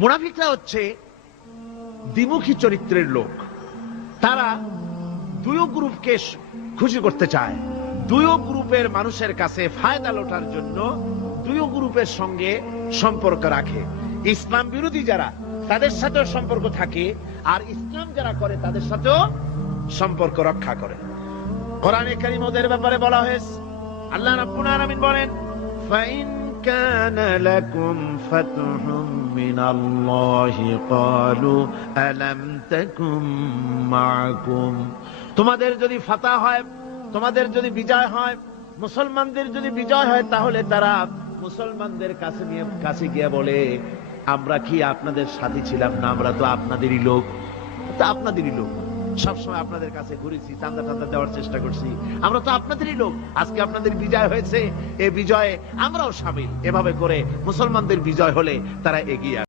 মুনাফিকরা হচ্ছে দ্বিমুখী চরিত্রের লোক। তারা দুই গ্রুপকে খুশি করতে চায়, দুই গ্রুপের মানুষের কাছে ফায়দা লোটার জন্য দুই গ্রুপের সঙ্গে সম্পর্ক রাখে। ইসলাম বিরোধী যারা, তাদের সাথেও সম্পর্ক থাকে, আর ইসলাম যারা করে তাদের সাথেও সম্পর্ক রক্ষা করে। কোরআনে কারীম ওদের ব্যাপারে বলা হয়েছে, আল্লাহ রাব্বুল আলামিন বলেন, ফাইন কানা লাকুম ফাতহুম মিনাল্লাহি ক্বালু আলাম তাকুম মাআকুম। তোমাদের যদি ফাতহ হয়, তোমাদের যদি বিজয় হয়, মুসলমানদের যদি বিজয় হয়, তাহলে তারা মুসলমানদের কাছে গিয়ে বলে, আমরা কি আপনাদের সাথী ছিলাম না? আমরা তো আপনাদেরই লোক, তো আপনাদেরই লোক, সবসময় আপনাদের কাছে ঘুরেছি, চাঁদা টান্দা দেওয়ার চেষ্টা করছি, আমরা তো আপনাদেরই লোক। আজকে আপনাদের বিজয় হয়েছে, এই বিজয়ে আমরাও শামিল। এভাবে করে মুসলমানদের বিজয় হলে তারা এগিয়ে